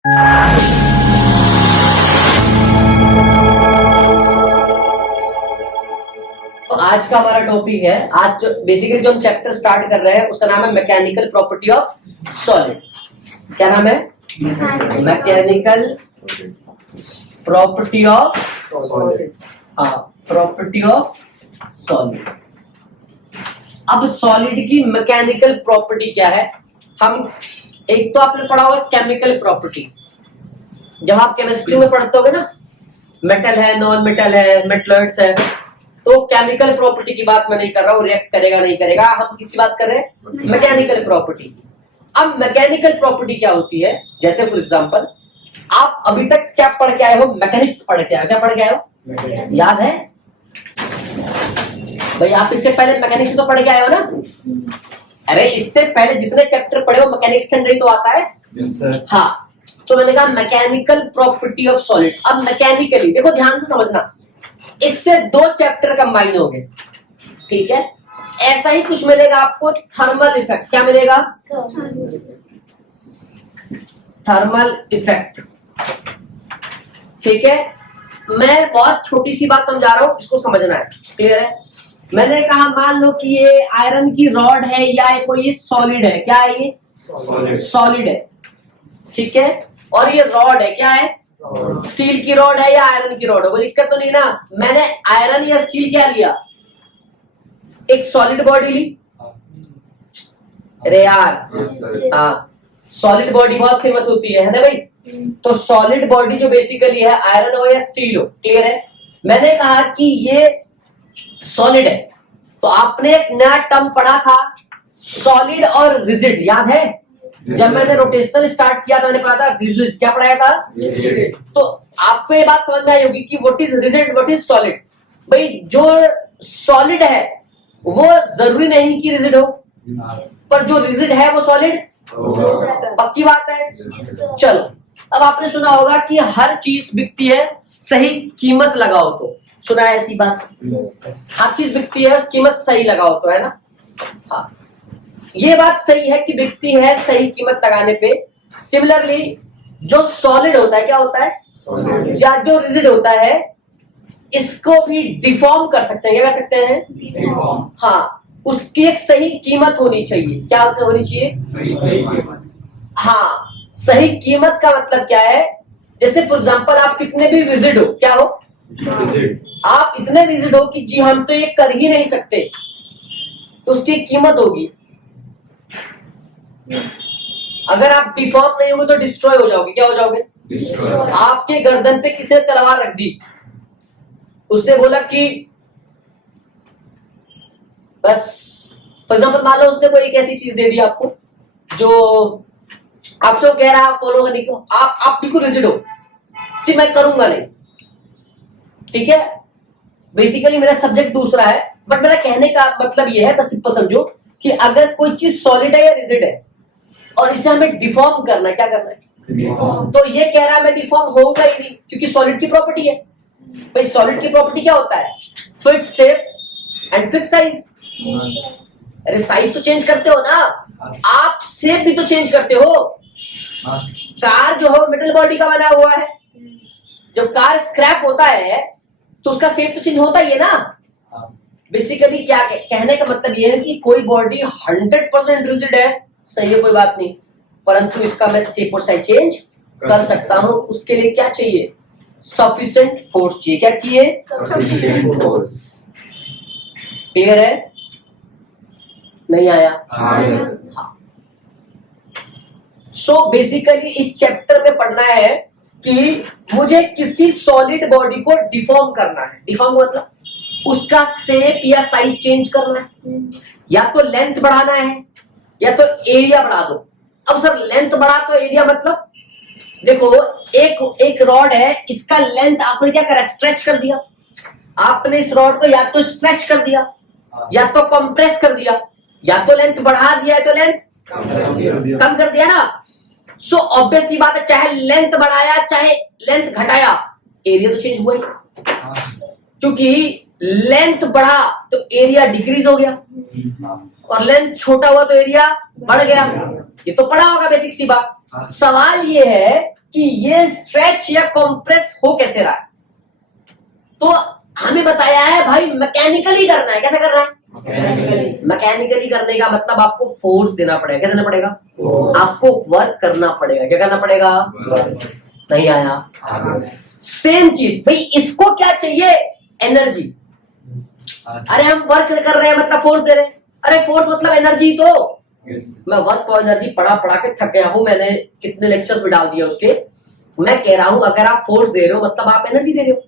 तो आज का हमारा टॉपिक है, आज जो बेसिकली जो हम चैप्टर स्टार्ट कर रहे हैं उसका नाम है मैकेनिकल प्रॉपर्टी ऑफ सॉलिड। क्या नाम है? Mechanical property of solid. हाँ, प्रॉपर्टी ऑफ सॉलिड। अब सॉलिड की मैकेनिकल प्रॉपर्टी क्या है? हम एक तो आपने पढ़ा होगा केमिकल प्रॉपर्टी, जब आप केमिस्ट्री में पढ़ते होगे ना, मेटल है, नॉन मेटल है, मेटलॉइड्स है, तो केमिकल प्रॉपर्टी की बात मैं नहीं कर रहा हूँ, रिएक्ट करेगा नहीं करेगा, हम किसकी बात कर रहे हैं? Mechanical property. अब मैकेनिकल प्रॉपर्टी क्या होती है? जैसे फॉर एग्जांपल आप अभी तक क्या पढ़ के आए हो? मैकेनिक्स पढ़ के आए हो। क्या पढ़ के आए हो? याद है भाई? आप इससे पहले मैकेनिक्स तो पढ़ के आए हो ना? अरे इससे पहले जितने चैप्टर पढ़े हो मैकेनिक्स के अंदर ही तो आता है। yes, sir. हाँ, तो मैंने कहा मैकेनिकल प्रॉपर्टी ऑफ सॉलिड। अब मैकेनिकली देखो, ध्यान से समझना, इससे दो चैप्टर कंबाइन हो गए, ठीक है? ऐसा ही कुछ मिलेगा आपको थर्मल इफेक्ट। क्या मिलेगा? थर्मल इफेक्ट, ठीक है? मैं बहुत छोटी सी बात समझा रहा हूं, इसको समझना है। क्लियर है? मैंने कहा मान लो कि ये आयरन की रॉड है या कोई ये सॉलिड है। क्या है ये? सॉलिड है, ठीक है? और ये रॉड है, क्या है? स्टील की रॉड है या आयरन की रॉड है? कोई दिक्कत तो नहीं ना? मैंने आयरन या स्टील क्या लिया? एक सॉलिड बॉडी ली। अरे यार, हाँ, सॉलिड बॉडी बहुत फेमस होती है ना भाई? तो सॉलिड बॉडी जो बेसिकली है, आयरन हो या स्टील हो, क्लियर है? मैंने कहा कि ये सॉलिड है, तो आपने एक नया टर्म पढ़ा था, सॉलिड और रिजिड, याद है? जब मैंने रोटेशनल स्टार्ट किया था मैंने पढ़ा था रिजिड। क्या पढ़ाया था? तो आपको ये बात समझ में आई होगी कि what is rigid, what is solid. भाई जो सॉलिड है वो जरूरी नहीं कि रिजिड हो, पर जो रिजिड है वो सॉलिड। पक्की बात है? चलो, अब आपने सुना होगा कि हर चीज बिकती है सही कीमत लगाओ तो। सुना है ऐसी बात? हर चीज बिकती है, कीमत सही लगाओ तो, है ना? हाँ, ये बात सही है कि बिकती है सही कीमत लगाने पे। सिमिलरली जो सॉलिड होता है, क्या होता है? या जो रिजिड होता है, इसको भी डिफॉर्म कर सकते हैं। क्या कर सकते हैं? हाँ, उसकी एक सही कीमत होनी चाहिए। क्या होनी चाहिए? हाँ, सही कीमत का मतलब क्या है? जैसे फॉर एग्जांपल आप कितने भी रिजिड हो, क्या हो? आप इतने रिजिड हो कि जी हम तो ये कर ही नहीं सकते, तो उसकी कीमत होगी। अगर आप डिफॉर्म नहीं होगे तो डिस्ट्रॉय हो जाओगे। क्या हो जाओगे? आपके गर्दन पे किसी ने तलवार रख दी, उसने बोला कि बस, फॉर एग्जाम्पल मान लो उसने कोई एक ऐसी चीज दे दी आपको जो आपसे वो कह रहा है आप फॉलो करने क्यों, आप बिल्कुल रिजिड हो कि मैं करूंगा नहीं, ठीक है? बेसिकली मेरा सब्जेक्ट दूसरा है, बट मेरा कहने का मतलब यह है, बस सिंपल समझो कि अगर कोई चीज सॉलिड है या रिजिड है और इसे हमें डिफॉर्म करना है, क्या करना है? तो ये कह रहा है मैं डिफॉर्म होगा ही नहीं, क्योंकि सॉलिड की प्रॉपर्टी है। भाई सॉलिड की प्रॉपर्टी क्या होता है? Fix shape and fix size. अरे साइज तो चेंज करते हो ना, आप शेप भी तो चेंज करते हो। कार जो है मेटल बॉडी का बना हुआ है, जब कार स्क्रैप होता है तो उसका शेप तो चेंज होता ही है ना। बेसिकली क्या कहने का मतलब ये है कि कोई बॉडी 100% रिजिड है, सही है, कोई बात नहीं, परंतु इसका मैं शेप और साइज चेंज कर सकता हूं। उसके लिए क्या चाहिए? सफिशिएंट फोर्स चाहिए। क्या चाहिए? Sufficient force. क्लियर है? नहीं आया? हाँ। सो बेसिकली इस चैप्टर में पढ़ना है कि मुझे किसी सॉलिड बॉडी को डिफॉर्म करना है। डिफॉर्म मतलब उसका शेप या साइज चेंज करना है, या तो लेंथ बढ़ाना है या तो एरिया बढ़ा दो। अब सर लेंथ बढ़ा तो एरिया मतलब, देखो एक रॉड है, इसका लेंथ आपने क्या करा? स्ट्रेच कर दिया। आपने इस रॉड को या तो स्ट्रेच कर दिया या तो कंप्रेस कर दिया, या तो लेंथ बढ़ा दिया है तो लेंथ कम कर दिया ना। सो ऑब्वियस सी बात है, चाहे लेंथ बढ़ाया चाहे लेंथ घटाया, एरिया तो चेंज हुआ ही, क्योंकि लेंथ बढ़ा तो एरिया डिक्रीज हो गया और लेंथ छोटा हुआ तो एरिया बढ़ गया। ये तो पढ़ा होगा बेसिक सी बात। सवाल ये है कि ये स्ट्रेच या कंप्रेस हो कैसे रहा है, तो हमें बताया है भाई मैकेनिकली करना है। कैसे करना है? मैकेनिकली करने का मतलब आपको फोर्स देना पड़ेगा। क्या देना पड़ेगा? आपको वर्क करना पड़ेगा। क्या करना पड़ेगा? नहीं आया? सेम चीज भाई, इसको क्या चाहिए? एनर्जी। अरे हम वर्क कर रहे हैं मतलब फोर्स दे रहे हैं। अरे फोर्स मतलब एनर्जी। तो मैं वर्क और एनर्जी पढ़ा के थक गया हूं, मैंने कितने लेक्चर्स में डाल दिया उसके। मैं कह रहा हूं अगर आप फोर्स दे रहे हो मतलब आप एनर्जी दे रहे हो।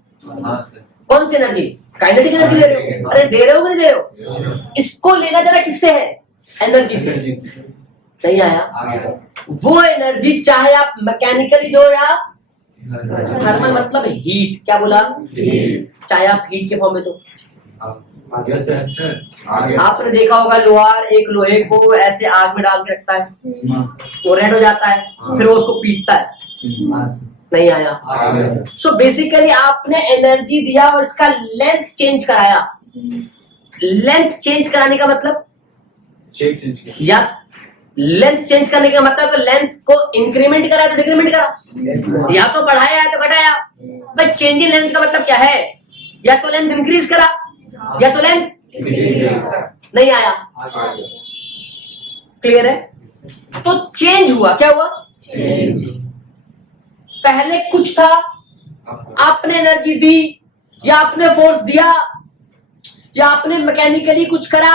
कौन सी एनर्जी? काइनेटिक एनर्जी दे रहे हो। अरे दे रहे हो कि नहीं दे रहे हो? इसको लेना देना किससे है? एनर्जी से। नहीं आया? वो एनर्जी चाहे आप मैकेनिकली दो या थर्मल मतलब हीट। क्या बोला? हीट। चाहे आप हीट के फॉर्म में दो। आपने देखा होगा लोहार एक लोहे को ऐसे आग में डाल के रखता है, वो रेड हो जाता है, फिर वो उसको पीटता है। नहीं आया? सो बेसिकली आपने एनर्जी दिया और इसका लेंथ चेंज कराया। लेंथ चेंज कराने का मतलब या लेंथ चेंज करने का मतलब लेंथ को इंक्रीमेंट करा तो डिक्रीमेंट करा, या तो बढ़ाया या तो घटाया। भाई चेंज इन लेंथ का मतलब क्या है? या तो लेंथ इंक्रीज करा या तो लेंथ नहीं आया। क्लियर है? तो चेंज हुआ। क्या हुआ? पहले कुछ था, आपने एनर्जी दी या आपने फोर्स दिया या आपने मैकेनिकली कुछ करा,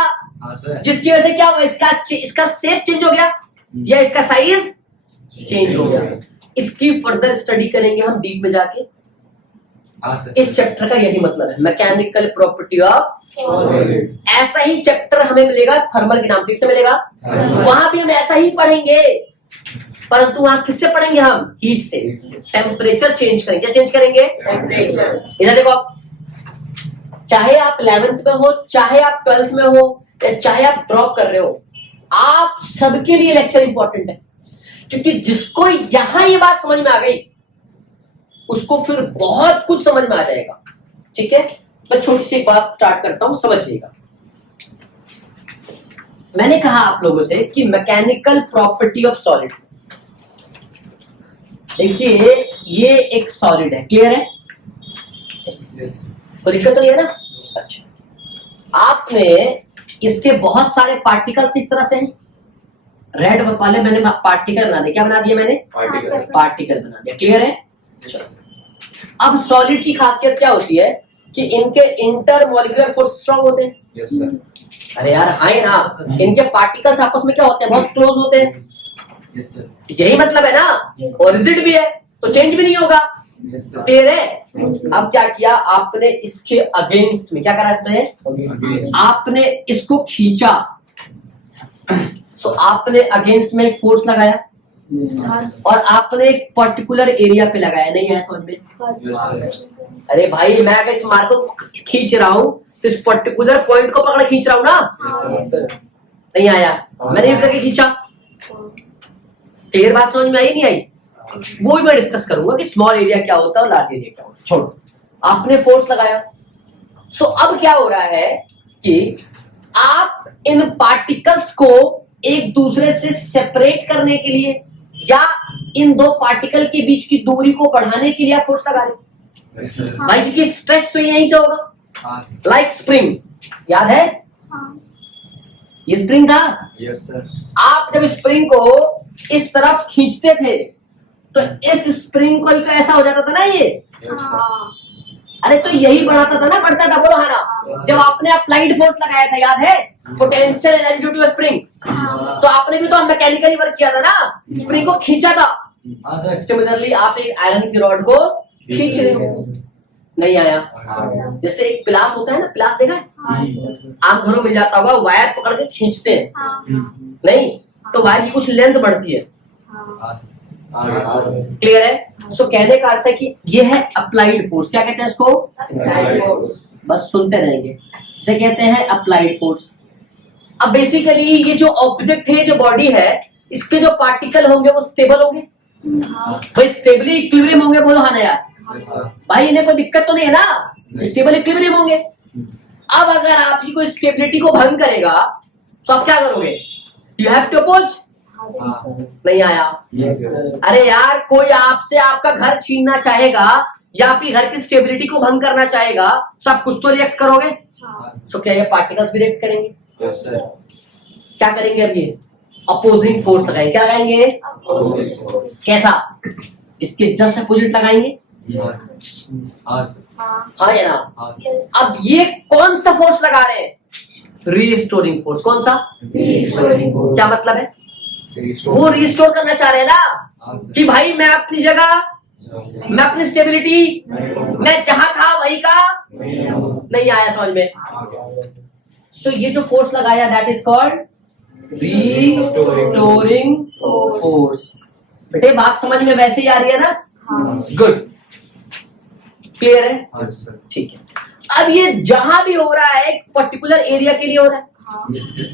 जिसकी वजह से क्या हुआ? इसका शेप चेंज हो गया या इसका साइज चेंज हो गया। इसकी फर्दर स्टडी करेंगे हम डीप में जाके। इस चैप्टर का यही मतलब है, मैकेनिकल प्रॉपर्टी ऑफ सॉलिड। ऐसा ही चैप्टर हमें मिलेगा थर्मल के नाम से। इससे मिलेगा, वहां भी हम ऐसा ही पढ़ेंगे, परंतु वहां किससे पढ़ेंगे? हम हीट से। टेम्परेचर चेंज करेंगे। क्या चेंज करेंगे? टेम्परेचर। इधर देखो, चाहे आप 11th में हो, चाहे आप 12th में हो, या चाहे आप ड्रॉप कर रहे हो, आप सबके लिए लेक्चर इंपॉर्टेंट है। क्योंकि जिसको यहां ये बात समझ में आ गई उसको फिर बहुत कुछ समझ में आ जाएगा। ठीक है, मैं छोटी सी एक बात स्टार्ट करता हूं, समझिएगा। मैंने कहा आप लोगों से कि मैकेनिकल प्रॉपर्टी ऑफ सॉलिड। देखिए ये एक सॉलिड है। क्लियर है? कोई दिक्कत तो नहीं है ना? अच्छा, आपने इसके बहुत सारे पार्टिकल्स इस तरह से हैं। रेड वाले मैंने पार्टिकल बना दिया। क्या बना दिया मैंने? पार्टिकल बना दिया। क्लियर है? अब सॉलिड की खासियत क्या होती है कि इनके इंटर मॉलिक्यूलर फोर्स स्ट्रांग होते हैं। Yes sir. अरे यार हाँ ना, इनके पार्टिकल्स आपस में क्या होते हैं? बहुत क्लोज होते हैं। Yes sir. यही मतलब है ना, और रिजिड भी है तो चेंज भी नहीं होगा। क्लियर है? अब क्या किया आपने? इसके अगेंस्ट में क्या करा? आपने इसको खींचा। सो आपने अगेंस्ट में एक फोर्स लगाया और आपने एक पर्टिकुलर एरिया पे लगाया। नहीं है समझ में? अरे भाई मैं अगर इस मार्क को खींच रहा हूं तो इस पर्टिकुलर पॉइंट को पकड़ खींच रहा हूं ना। नहीं आया? मैंने ये करके खींचा। क्लियर बात समझ में आई नहीं आई? वो भी मैं डिस्कस करूंगा कि स्मॉल एरिया क्या होता है और लार्ज एरिया क्या होता है। छोड़ो, आपने फोर्स लगाया। सो अब क्या हो रहा है कि आप इन पार्टिकल्स को एक दूसरे से सेपरेट करने के लिए या इन दो पार्टिकल के बीच की दूरी को बढ़ाने के लिए आप फोर्स लगा रहे। भाई जी की स्ट्रेच तो यहीं से होगा। लाइक स्प्रिंग, याद है? ये स्प्रिंग था। Yes sir. आप जब स्प्रिंग को इस तरफ खींचते थे तो इस स्प्रिंग को तो ऐसा हो जाता था ना ये। अरे तो यही बढ़ाता था ना, बढ़ता था। बोलो है ना? जब आपने अप्लाइड फोर्स लगाया था, याद है? Potential energy due to spring. तो आपने भी तो मैकेनिकली वर्क किया था ना, स्प्रिंग को खींचा था। सिमिलरली आप एक आयरन की रॉड को खींच रहे हो। नहीं आया? जैसे एक प्लास होता है ना, प्लास देखा है? आम घरों में जाता होगा, वायर पकड़ के खींचते हैं। नहीं तो वायर की कुछ लेंथ बढ़ती है। क्लियर है? सो कहने का अर्थ है कि ये है अप्लाइड फोर्स। क्या कहते हैं इसको? Applied force. बस सुनते रहेंगे। इसे कहते हैं अप्लाइड फोर्स। अब बेसिकली ये जो ऑब्जेक्ट है, जो बॉडी है, इसके जो पार्टिकल होंगे वो स्टेबल होंगे। भाई स्टेबली इक्विलिब्रियम होंगे। बोलो हाँ ना यार? भाई इन्हें कोई दिक्कत तो नहीं है ना? स्टेबल इक्विलिब्रियम होंगे। अब अगर आप ये कोई स्टेबिलिटी को भंग करेगा तो आप क्या करोगे? You have to oppose. नहीं आया? Yes, sir. अरे यार, कोई आपसे आपका घर छीनना चाहेगा या आपकी घर की स्टेबिलिटी को भंग करना चाहेगा, तो आप कुछ तो रिएक्ट करोगे। सो क्या ये पार्टिकल्स भी रिएक्ट करेंगे? Yes, sir. क्या करेंगे अब ये? अपोजिंग फोर्स लगाएंगे। क्या लगाएंगे? कैसा? इसके जस्ट अपोजिट लगाएंगे। Yes. हाँ sir. हाँ या ना? हाँ sir. अब ये कौन सा फोर्स लगा रहे हैं? Restoring force. कौन सा? क्या मतलब है? वो रिस्टोर करना चाह रहे हैं ना हाँ sir. कि भाई मैं अपनी जगह, मैं अपनी स्टेबिलिटी, मैं जहां था वही का। नहीं आया समझ में? सो ये जो फोर्स लगाया that is called restoring force. बेटे बात समझ में वैसे ही आ रही है ना? गुड, क्लियर है? हाँ sir. ठीक है। अब ये जहां भी हो रहा है एक पर्टिकुलर एरिया के लिए हो रहा है। Yes, sir.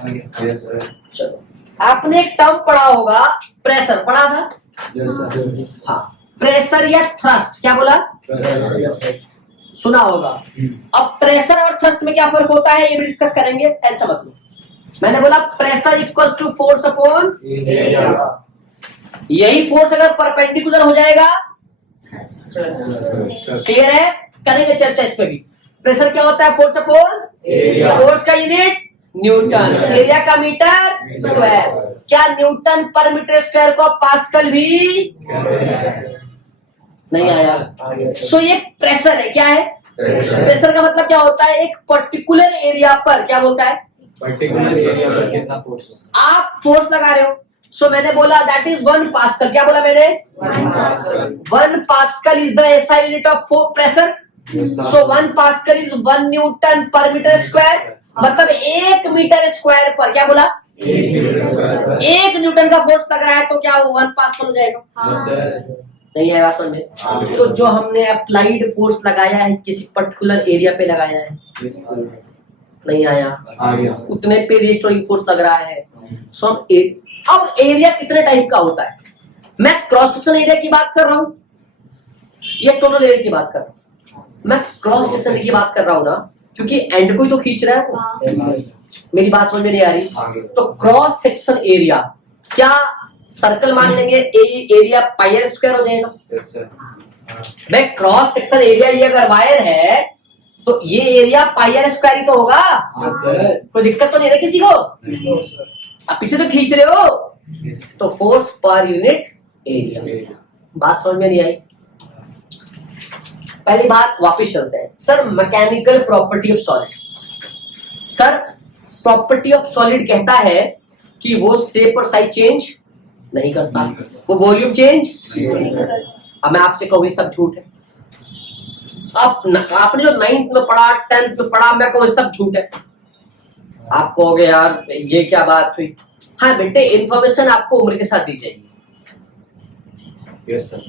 आगे. Yes, sir. चलो, आपने एक टर्म पढ़ा होगा, प्रेशर पढ़ा था। Yes, sir. हाँ, प्रेशर या थ्रस्ट, क्या बोला? सुना होगा। अब प्रेशर और थ्रस्ट में क्या फर्क होता है ये भी डिस्कस करेंगे, टेंशन मत लो। मैंने बोला pressure equals to force upon area. यही फोर्स अगर परपेंडिकुलर हो जाएगा, क्लियर है? करेंगे चर्चा इस पे भी। प्रेशर क्या होता है? Force upon area. फोर्स का यूनिट न्यूटन, एरिया का मीटर स्क्वायर। क्या न्यूटन पर मीटर स्क्वायर को पास्कल भी नहीं आया? सो ये प्रेशर है। क्या है? प्रेशर का मतलब क्या होता है? एक पर्टिकुलर एरिया पर, क्या बोलता है? पर्टिकुलर एरिया पर कितना फोर्स? आप फोर्स लगा रहे हो। सो मैंने बोला दैट इज 1 पास्कल। क्या बोला मैंने? 1 pascal is the SI unit of pressure. So 1 pascal is 1 Newton पर मीटर स्क्वायर। मतलब 1 मीटर स्क्वायर पर, क्या बोला? 1 न्यूटन का फोर्स लग रहा है तो क्या वो 1 पास्कल हो जाएगा? नहीं है बात समझ में? तो जो हमने अप्लाइड फोर्स लगाया है किसी पर्टिकुलर एरिया पे लगाया है, नहीं आया? उतने पे रिस्टोरिंग फोर्स लग रहा है। सो अब एरिया कितने टाइप का होता है? मैं क्रॉस सेक्शन एरिया की बात कर रहा हूं, ये टोटल एरिया की बात कर रहा हूं। मैं क्रॉस सेक्शन की बात कर रहा हूं ना, क्योंकि एंड को ही तो खींच रहा है वो। मेरी बात समझ में नहीं आ रही? तो क्रॉस सेक्शन एरिया क्या सर्कल मान लेंगे, एरिया पाई आर स्क्वायर हो जाएगा। Yes, sir. मैं क्रॉस सेक्शन एरिया ये अगर वायर है तो ये एरिया पाई आर स्क्वायर ही तो होगा। Yes, sir. कोई दिक्कत तो नहीं है किसी को? आप पीछे तो खींच रहे हो, तो फोर्स पर यूनिट एरिया। बात समझ में नहीं आई? पहली बात वापस चलते हैं। Sir mechanical property of solid. Sir property of solid कहता है कि वो शेप और साइज चेंज नहीं करता, वो वॉल्यूम चेंज। अब मैं आपसे कहूँ ये सब झूठ है। आपने जो 9th में पढ़ा, 10th में पढ़ा, मैं कहूँ सब झूठ है। आप कहोगे यार ये क्या बात हुई? हाँ बेटे, इंफॉर्मेशन आपको उम्र के साथ दी जाएगी। Yes, sir.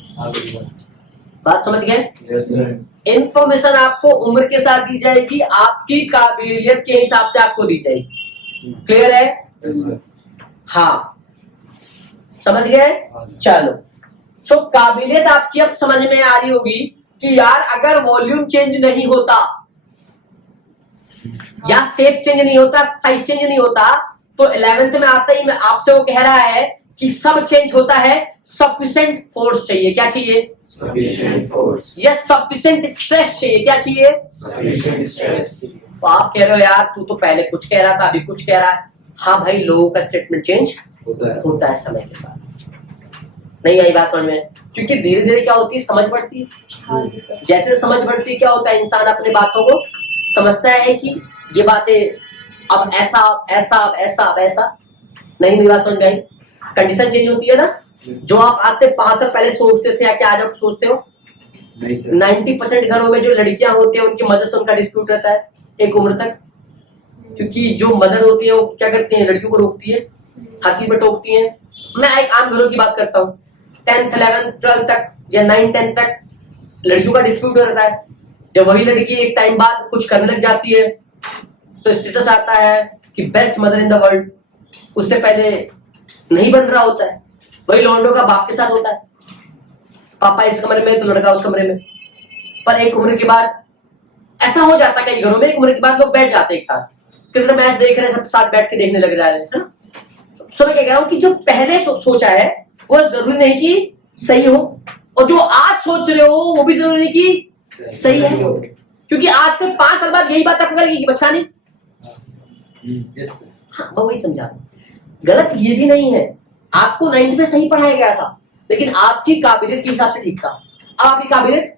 बात समझ गए? Yes, sir. इंफॉर्मेशन आपको उम्र के साथ दी जाएगी, आपकी काबिलियत के हिसाब से आपको दी जाएगी। क्लियर है? Yes, sir. हाँ, समझ गए? चलो, सो काबिलियत आपकी अब समझ में आ रही होगी कि यार अगर वॉल्यूम चेंज नहीं होता या शेप चेंज नहीं होता, साइज चेंज नहीं होता, तो 11th में आता ही मैं आपसे वो कह रहा है कि सब चेंज होता है, सफिशिएंट फोर्स चाहिए। क्या चाहिए? Sufficient force. या सफिशिएंट स्ट्रेस चाहिए। क्या चाहिए? Sufficient stress. तो आप कह रहे हो यार तू तो पहले कुछ कह रहा था अभी कुछ कह रहा है। हाँ भाई, लोगों का स्टेटमेंट चेंज होता है समय के साथ। नहीं आई बात समझ में? क्योंकि धीरे धीरे क्या होती है, समझ बढ़ती है। जैसे समझ बढ़ती है क्या होता है, इंसान अपने बातों को समझता है कि ये बातें अब ऐसा ऐसा ऐसा ऐसा। नहीं मेरी बात समझ में आई? कंडीशन चेंज होती है ना। जो आप आज से 5 साल पहले सोचते थे या क्या आज आप सोचते हो? नहीं सर। 90% घरों में जो लड़कियां होती हैं उनकी मदर से उनका डिस्प्यूट रहता है एक उम्र तक, क्योंकि जो मदर होती है वो क्या करती है, लड़कियों को रोकती है, हर चीज में टोकती है। मैं एक आम घरों की बात करता हूँ, 10th 11th 12th तक या 9th 10th तक लड़कियों का डिस्प्यूट रहता है। जब वही लड़की एक टाइम बाद कुछ करने लग जाती है तो स्टेटस आता है कि best mother in the world. उससे पहले नहीं बन रहा होता है। वही लौंडों का बाप के साथ होता है, पापा इस कमरे में तो लड़का उस कमरे में। पर एक उम्र के बाद ऐसा हो जाता है कई घरों में, एक उम्र के बाद लोग बैठ जाते हैं एक साथ, क्रिकेट मैच देख रहे हैं, सब साथ बैठ के देखने लग जाए, सो मैं क्या कह रहा हूं कि जो पहले सोचा है वो जरूरी नहीं कि सही हो, और जो आज सोच रहे हो वो भी जरूरी नहीं कि सही है, क्योंकि आज से 5 साल बाद यही बात आपको लगेगी कि बच्चा नहीं। Yes, sir. हाँ, मैं वही समझा रहा हूं। गलत ये भी नहीं है, आपको 9th में सही पढ़ाया गया था, लेकिन आपकी काबिलियत के हिसाब से ठीक था। अब आपकी काबिलियत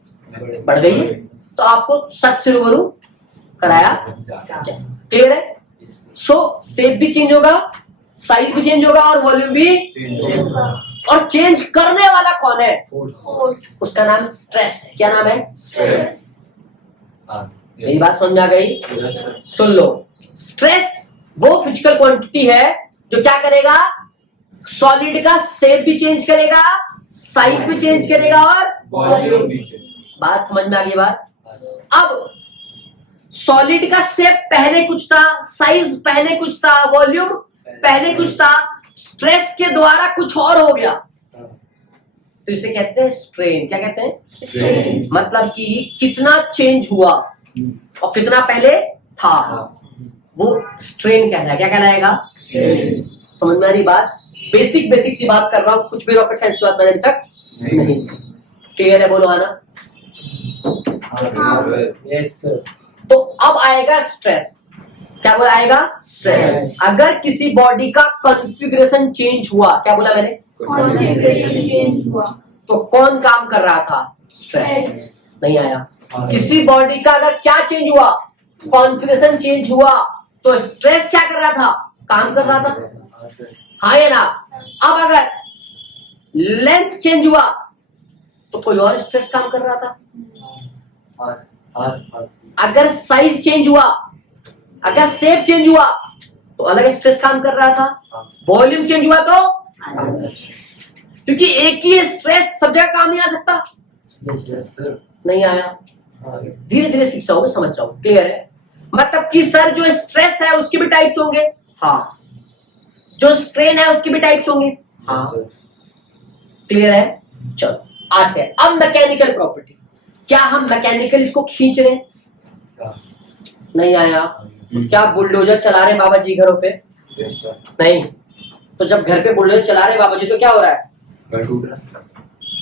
बढ़ गई है तो आपको सच से रूबरू कराया। क्लियर है? Yes, sir. सो शेप भी चेंज होगा, साइज भी चेंज होगा और वॉल्यूम भी, Change होगा. और चेंज करने वाला कौन है? Force. उसका नाम स्ट्रेस है। क्या नाम है? Stress. मेरी Yes. बात समझ में आ गई? Yes, sir. सुन लो, स्ट्रेस वो फिजिकल क्वांटिटी है जो क्या करेगा, सॉलिड का शेप भी चेंज करेगा, साइज भी चेंज करेगा और Volume भी change. बात समझ में आ गई बात? हाँ, sir. अब सॉलिड का शेप पहले कुछ था, साइज पहले कुछ था, वॉल्यूम पहले कुछ था, स्ट्रेस के द्वारा कुछ और हो गया, तो इसे कहते हैं स्ट्रेन। क्या कहते हैं? Strain. मतलब कि कितना चेंज हुआ और कितना पहले था, वो स्ट्रेन कहलाएगा। क्या कहलाएगा? Strain. समझ में आ रही बात? बेसिक सी बात कर रहा हूं, कुछ भी रॉकेट साइंस की बात मैंने अभी तक नहीं। क्लियर है? बोलो आना। हाँ, sir. Yes, sir. तो अब आएगा स्ट्रेस। क्या बोला? आएगा स्ट्रेस। अगर किसी बॉडी का कॉन्फ़िगरेशन चेंज हुआ, क्या बोला मैंने? कॉन्फ़िगरेशन चेंज हुआ तो कौन काम कर रहा था? स्ट्रेस। नहीं आया। किसी बॉडी का अगर क्या चेंज हुआ, कॉन्फ़िगरेशन चेंज हुआ, तो स्ट्रेस क्या कर रहा था? काम कर रहा था। हाँ, sir. हाँ या ना? अब अगर लेंथ चेंज हुआ तो कोई और स्ट्रेस काम कर रहा था। हाँ, sir. हाँ, sir. हाँ, sir. अगर साइज चेंज हुआ, अगर शेप चेंज हुआ तो अलग स्ट्रेस काम कर रहा था। वॉल्यूम चेंज हुआ तो, क्योंकि एक ही स्ट्रेस सब जगह काम नहीं आ सकता। Yes, sir. नहीं आया। हाँ, धीरे धीरे सीख जाओगे, समझ जाओगे। क्लियर है? मतलब कि सर जो स्ट्रेस है उसके भी टाइप्स होंगे। हाँ। जो स्ट्रेन है उसके भी टाइप्स होंगे। yes, हाँ। sir. क्लियर है? चलो आते हैं अब मैकेनिकल प्रॉपर्टी। क्या हम मैकेनिकल इसको खींच रहे हैं? हाँ. नहीं आया। क्या बुलडोजर चला रहे बाबा जी घरों पे? Yes, sir. नहीं। तो जब घर पे बुलडोजर चला रहे बाबा जी तो क्या हो रहा है? घर टूट रहा.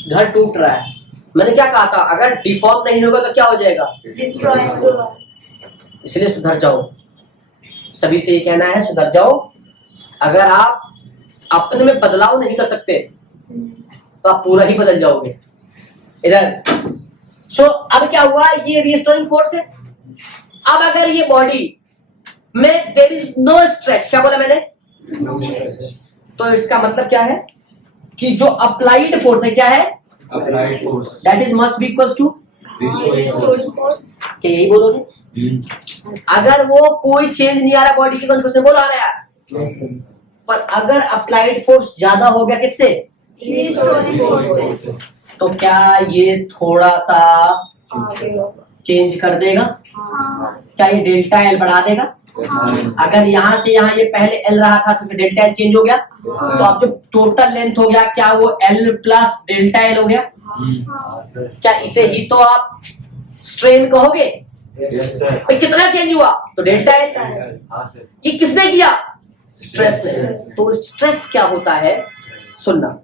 घर टूट रहा है। मैंने क्या कहा था, अगर डिफॉर्म नहीं होगा तो क्या हो जाएगा? डिस्ट्रॉय होगा इसलिए सुधर जाओ। सभी से ये कहना है, सुधर जाओ। अगर आप अपने में बदलाव नहीं कर सकते तो आप पूरा ही बदल जाओगे। इधर सो अब क्या हुआ, ये रिस्टोरिंग फोर्स है। अब अगर ये बॉडी में देयर इज नो स्ट्रेच, क्या बोला मैंने? तो इसका मतलब क्या है कि जो अप्लाइड फोर्स है क्या है? Applied force. That is must be equals to, Restoring restoring force. Force क्या यही बोलोगे? अगर वो कोई चेंज नहीं आ रहा बॉडी के कॉन्फिगरेशन, बोलो आ रहा यार। Yes, sir. पर अगर अप्लाइड फोर्स ज्यादा हो गया किससे? रिस्टोरिंग फोर्स तो क्या ये थोड़ा सा आगे होगा चेंज कर देगा? हाँ क्या ये डेल्टा एल बढ़ा देगा? Yes, sir. अगर यहाँ से यहाँ ये पहले एल रहा था तो डेल्टा एल चेंज हो गया, Yes, तो sir. अब जो टोटल लेंथ हो गया क्या वो एल प्लस डेल्टा एल हो गया? हाँ, sir. क्या इसे ही तो आप स्ट्रेन कहोगे? Yes, sir. भाई कितना चेंज हुआ? तो डेल्टा एल। हाँ, sir. ये किसने किया? स्ट्रेस ने। तो स्ट्रेस क्या होता है? सुनना,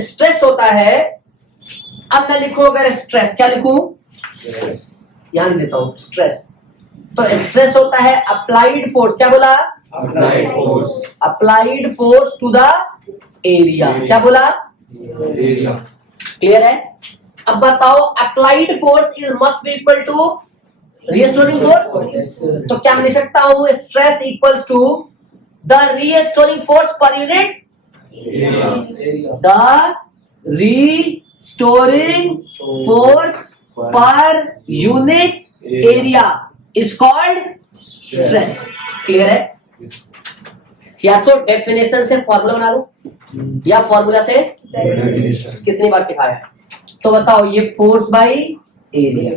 स्ट्रेस होता है, अब मैं लिखूं अगर स्ट्रेस, क्या लिखूं? Yes. यहां लिख देता हूं स्ट्रेस। तो स्ट्रेस होता है अप्लाइड फोर्स, क्या बोला? Applied force. Applied force to the area, क्या बोला? Area. क्लियर है? अब बताओ, applied force is must be equal to restoring force. Yes, sir. तो क्या मैं लिख सकता हूं stress equals to the restoring force per unit? Area. Area. The restoring force per unit area is called stress. Clear है? या तो definition से फॉर्मूला बना लो या फॉर्मूला से Definition. कितनी बार सिखाया है? तो बताओ, ये फोर्स बाय एरिया,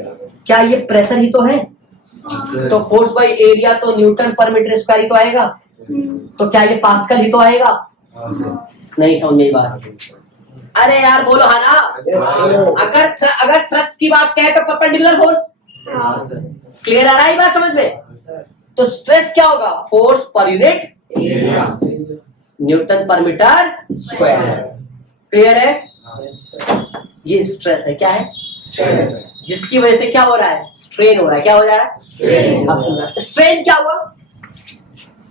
क्या ये प्रेशर ही तो है? Sir. तो फोर्स बाय एरिया तो न्यूटन पर मीटर स्क्वायर ही तो आएगा। तो क्या ये पास्कल ही तो आएगा? हाँ, sir. नहीं समझ में बात। अरे यार बोलो हाँ ना। अगर थ्रस्ट की बात कहे तो परपेंडिकुलर फोर्स। हाँ, sir. क्लियर आ रहा है बात समझ में? तो स्ट्रेस क्या होगा? Force per unit. Area. Newton पर मीटर स्क्वायर। क्लियर है? ये स्ट्रेस है। क्या है? स्ट्रेस। जिसकी वजह से क्या हो रहा है? स्ट्रेन हो रहा है। क्या हो जा रहा है? स्ट्रेन। अब सुनना, स्ट्रेन क्या हुआ?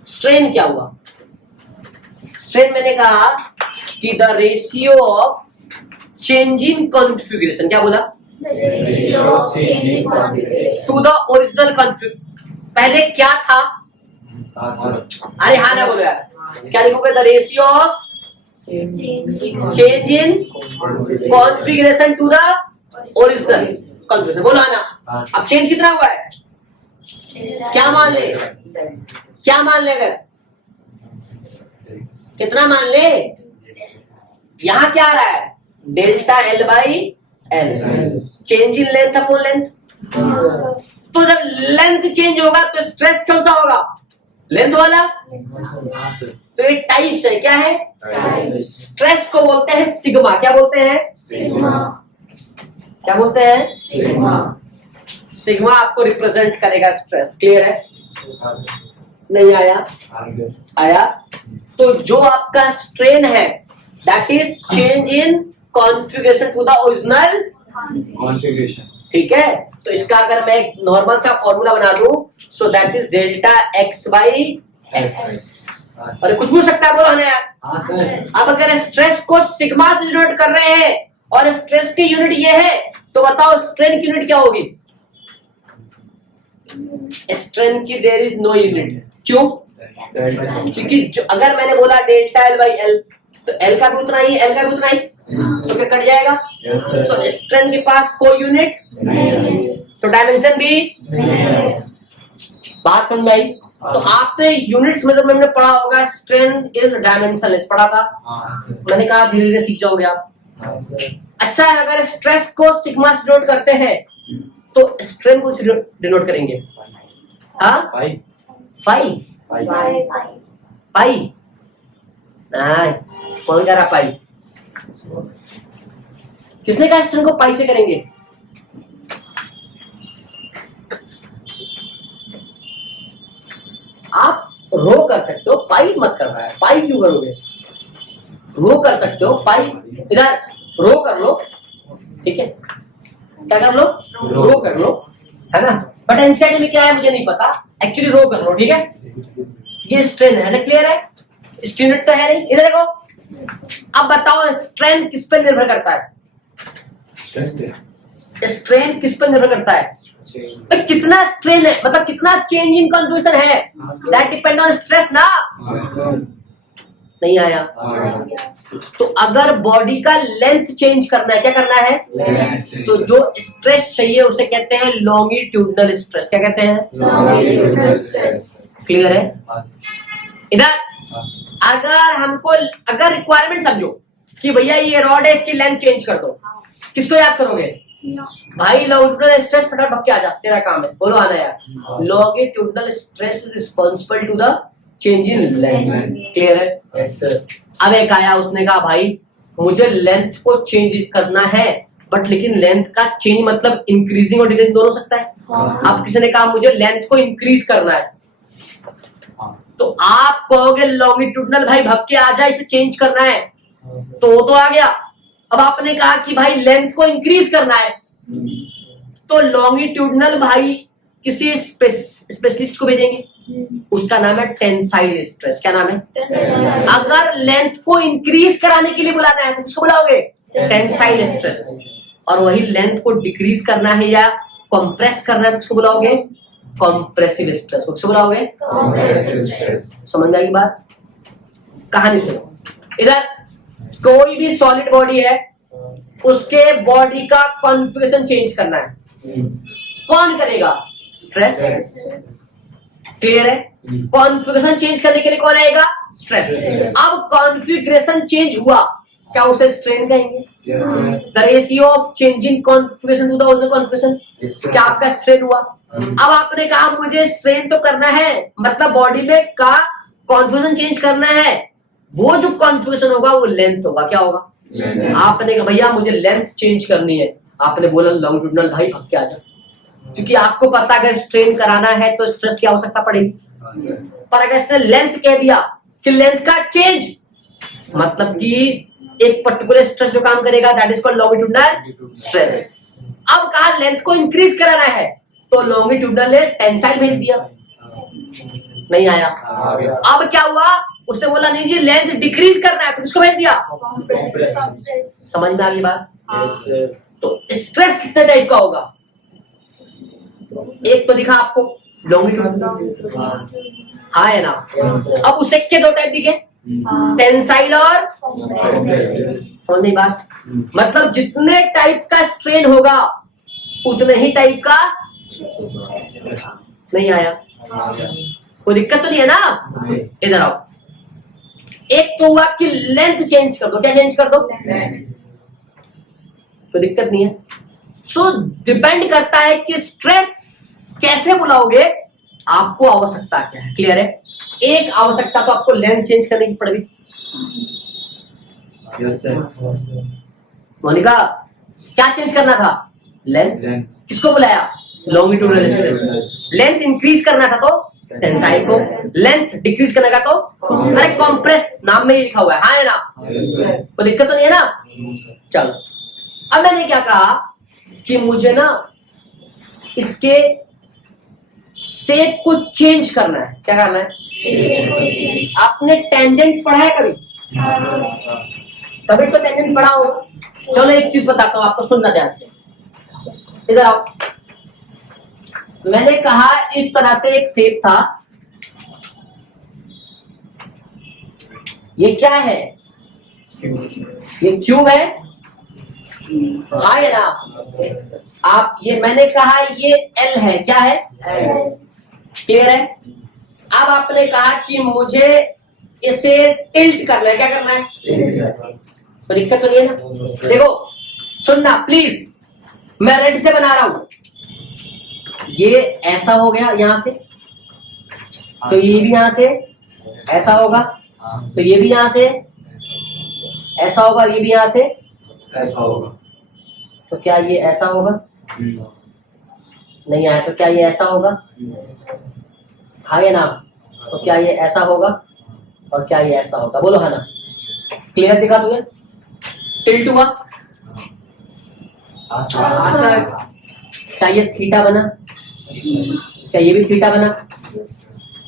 स्ट्रेन क्या हुआ? स्ट्रेन मैंने कहा कि the ratio of change in configuration, क्या बोला? The ratio of changing configuration to the original config. पहले क्या था? अरे हाँ ना बोलो यार, क्या लिखोगे? The ratio of changing change in configuration to the original configuration. बोलो हाँ ना। अब चेंज कितना हुआ है? क्या मान ले? क्या मान ले? अगर कितना मान ले? यहां क्या आ रहा है? Delta L by L, change in length upon length. तो जब लेंथ चेंज होगा तो स्ट्रेस कौन सा होगा? लेंथ वाला। तो ये टाइप्स है। क्या है? स्ट्रेस को बोलते हैं सिग्मा। क्या बोलते हैं? sigma क्या बोलते हैं? sigma सिग्मा आपको रिप्रेजेंट करेगा स्ट्रेस। क्लियर है? नहीं आया? आया? तो जो आपका स्ट्रेन है that is change in configuration to the original configuration. ठीक है? तो इसका अगर मैं एक नॉर्मल सा फॉर्मूला बना दूं, so that is delta x by x. अरे कुछ पूछ सकता है? बोलो ना यार। हाँ सर। अब अगर स्ट्रेस को सिग्मा से डिनोट कर रहे हैं और स्ट्रेस की यूनिट ये है, तो बताओ स्ट्रेन की यूनिट क्या होगी? स्ट्रेन की देयर इज नो यूनिट। क्यों? क्योंकि अगर मैंने बोला डेल्टा एल बाई एल, तो एल का भी उतना ही, एल का भी उतना ही, तो क्या कट जाएगा? Yes sir. तो स्ट्रेन के पास कोई यूनिट, तो डायमेंशन भी। बात समझ में आई? तो आपने यूनिट्स मेजरमेंट में पढ़ा होगा, स्ट्रेन इज डायमेंशनलेस पढ़ा था। हाँ सर। मैंने कहा धीरे धीरे सीख जाओगे आप। हाँ सर। अच्छा, अगर स्ट्रेस को सिग्मा से डिनोट करते हैं तो स्ट्रेन को डिनोट करेंगे? हाँ, पाई। फाई पाई। पाई। नहीं, कौन कह रहा पाई? किसने कहा स्ट्रेन को पाई से करेंगे? आप रो कर सकते हो, पाई मत करना है। पाई क्यों करोगे? रो कर सकते हो, पाई इधर रो कर लो। ठीक है? क्या कर लो? रो कर लो, है ना? बट एनसीईआरटी में क्या है मुझे नहीं पता, एक्चुअली रो कर लो। ठीक है? ये स्ट्रेन है ना? क्लियर है? स्ट्रेन तो है नहीं। इधर देखो। अब बताओ स्ट्रेन किस पर निर्भर करता है? स्ट्रेन किस पर निर्भर करता है? भाई कितना स्ट्रेन है, मतलब कितना चेंज इन कॉन्फ़िगरेशन है, दैट डिपेंड ऑन स्ट्रेस ना। नहीं आया? तो अगर बॉडी का लेंथ चेंज करना है, क्या करना है? तो जो स्ट्रेस चाहिए उसे कहते हैं लॉन्गिट्यूडनल स्ट्रेस। क्या कहते हैं? क्लियर है? इधर अगर हमको, अगर रिक्वायरमेंट समझो कि भैया ये रॉड है, इसकी लेंथ चेंज कर दो, किसको याद करोगे? भाई लॉन्गिट्यूडनल स्ट्रेस, फटाफट भग के आ जा, तेरा काम है। बोलो आना यार। Longitudinal stress is responsible to the change in length. Clear है? Yes sir. अब एक आया, उसने कहा भाई मुझे लेंथ को चेंज करना है, बट लेकिन लेंथ का चेंज मतलब इंक्रीजिंग और डिक्रीजिंग दोनों हो सकता है। अब किसी ने कहा मुझे लेंथ को इंक्रीज करना है, तो आप कहोगे लॉन्गिट्यूडनल भाई भग के आ जा, इसे चेंज करना है, तो आ गया। अब आपने कहा कि भाई लेंथ को इंक्रीज करना है, तो लॉन्गिट्यूडनल भाई किसी स्पेशलिस्ट को भेजेंगे, उसका नाम है टेंसाइल स्ट्रेस। क्या नाम है? अगर लेंथ को इंक्रीज कराने के लिए बुलाना है तो किसको बुलाओगे? Tensile stress. और वही लेंथ को डिक्रीज करना है या कंप्रेस करना है तो किसको बुलाओगे? Compressive stress. किसको बुलाओगे? समझ में आई बात? कहानी सुनो। इधर कोई भी सॉलिड बॉडी है, उसके बॉडी का कॉन्फ़िगरेशन चेंज करना है, कौन करेगा? स्ट्रेस। क्लियर है? कॉन्फ़िगरेशन चेंज करने के लिए कौन आएगा? स्ट्रेस। अब कॉन्फ़िगरेशन चेंज हुआ, क्या उसे स्ट्रेन कहेंगे? Yes sir. The ratio of change in configuration to the original configuration, yes sir. क्या आपका स्ट्रेन हुआ? अब आपने कहा मुझे स्ट्रेन तो करना है, मतलब बॉडी में का कॉन्फ़िगरेशन चेंज करना है, वो जो कॉन्फ़िगरेशन होगा वो लेंथ होगा। क्या होगा? आपने कहा भैया मुझे लेंथ चेंज करनी है, आपने बोला लॉन्गिट्यूडनल भाई भग के आ जा, क्योंकि आपको पता अगर स्ट्रेन कराना है तो स्ट्रेस की आवश्यकता पड़ेगी। पर अगर इसने लेंथ कह दिया कि लेंथ का चेंज, मतलब कि एक पर्टिकुलर स्ट्रेस जो काम करेगा that is called longitudinal stress. अब कहा लेंथ को इंक्रीज कराना है तो लॉन्गिट्यूडनल ने टेंसाइल भेज दिया, नहीं आया। आ गया। अब क्या हुआ, उसने बोला नहीं जी लेंथ डिक्रीज करना है तो किसको भेज दिया, समझ में आ गई बात। Yes, sir. तो स्ट्रेस कितने टाइप का होगा, एक तो दिखा आपको लॉन्गिट्यूड, हाँ है ना। Yes, sir. अब उसे के दो टाइप दिखे, टेंसाइल और समझ नहीं बात, मतलब जितने टाइप का स्ट्रेन होगा उतने ही टाइप का नहीं आया, आ गया। कोई दिक्कत तो नहीं है ना। इधर आओ, एक तो हुआ कि लेंथ चेंज कर दो, क्या चेंज कर दो, कोई दिक्कत नहीं है। सो डिपेंड करता है कि स्ट्रेस कैसे बुलाओगे, आपको आवश्यकता क्या है, क्लियर है। एक आवश्यकता तो आपको लेंथ चेंज करने की पड़ेगी। Yes, sir. मोनिका क्या चेंज करना था, लेंथ, Length. किसको बुलाया, लॉन्गिट्यूडनल स्ट्रेस। लेंथ इंक्रीज करना था तो टेंसाइल को, लेंथ डिक्रीज करने का तो अरे कॉम्प्रेस, नाम में ही लिखा हुआ है, हाँ है ना, Yes, sir. कोई दिक्कत तो नहीं है ना। No, sir. चलो अब मैंने क्या कहा कि मुझे ना इसके शेप को चेंज करना है, क्या करना है, आपने टेंजेंट पढ़ा है कभी, कभी तो टेंजेंट पढ़ा हो। चलो एक चीज बताता हूं आपको, सुनना ध्यान से, इधर आओ। मैंने कहा इस तरह से एक शेप था, ये क्या है, ये क्यूब है, हाँ है ना। आप ये मैंने कहा ये एल है, क्या है, क्लियर है। अब आपने कहा कि मुझे इसे टिल्ट करना है, क्या करना है, कोई दिक्कत तो नहीं है ना। देखो सुनना प्लीज, मैं रेड से बना रहा हूं, ये ऐसा हो गया यहां से, तो ये भी यहां से ऐसा होगा, तो ये भी यहां से ऐसा होगा, ये भी यहां से, ऐसा होगा। तो क्या ये ऐसा होगा, नहीं आया, तो क्या ये ऐसा होगा, हाँ या ना, तो क्या ये ऐसा होगा और क्या ये ऐसा होगा, बोलो हाँ ना। क्लियर दिखा तुम्हें, टिल्ट हुआ, क्या ये थीटा बना, क्या ये भी थीटा बना,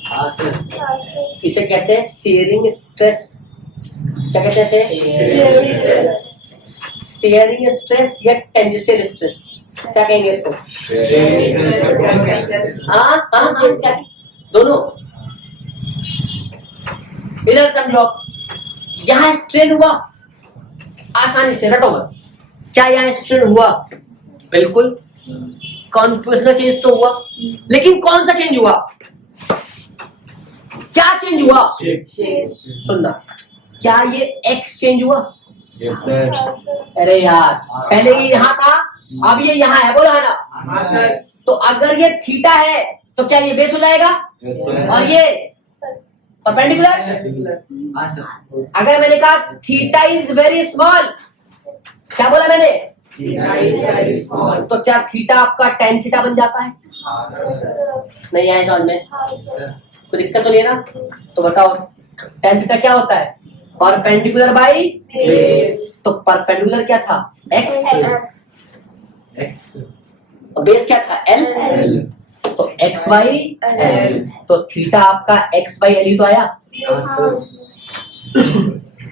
हाँ सर। इसे कहते हैं शेयरिंग स्ट्रेस, क्या कहते हैं इसे, शेयरिंग स्ट्रेस या टेंजेंशियल स्ट्रेस, क्या कहेंगे इसको, हाँ हाँ हाँ क्या, दोनों। इधर समझो, यहां स्ट्रेन हुआ, आसानी से रटो मत, क्या यहाँ स्ट्रेन हुआ, बिल्कुल कॉन्फ्यूजन चेंज तो हुआ, लेकिन कौन सा चेंज हुआ, क्या चेंज हुआ, सुनना, क्या ये एक्स चेंज हुआ, यस सर। अरे यार पहले ये यहाँ था, अब ये यहाँ है, बोलो है ना। हाँ सर। तो अगर ये थीटा है तो क्या ये बेस हो जाएगा, यस सर। और ये परपेंडिकुलर। हाँ सर। अगर मैंने कहा थीटा इज वेरी स्मॉल, क्या बोला मैंने, तो क्या थीटा आपका टेन थीटा बन जाता है, हाँ सर। नहीं आया समझ में, सर। कोई दिक्कत तो नहीं है ना। तो बताओ टेन थीटा क्या होता है, परपेंडिकुलर बाई बेस, तो परपेंडिकुलर क्या था, एक्स, एक्स। और बेस क्या था, एल, एल। तो एक्स बाई एल, तो थीटा आपका एक्स बाई एल ही तो आया। हाँ सर।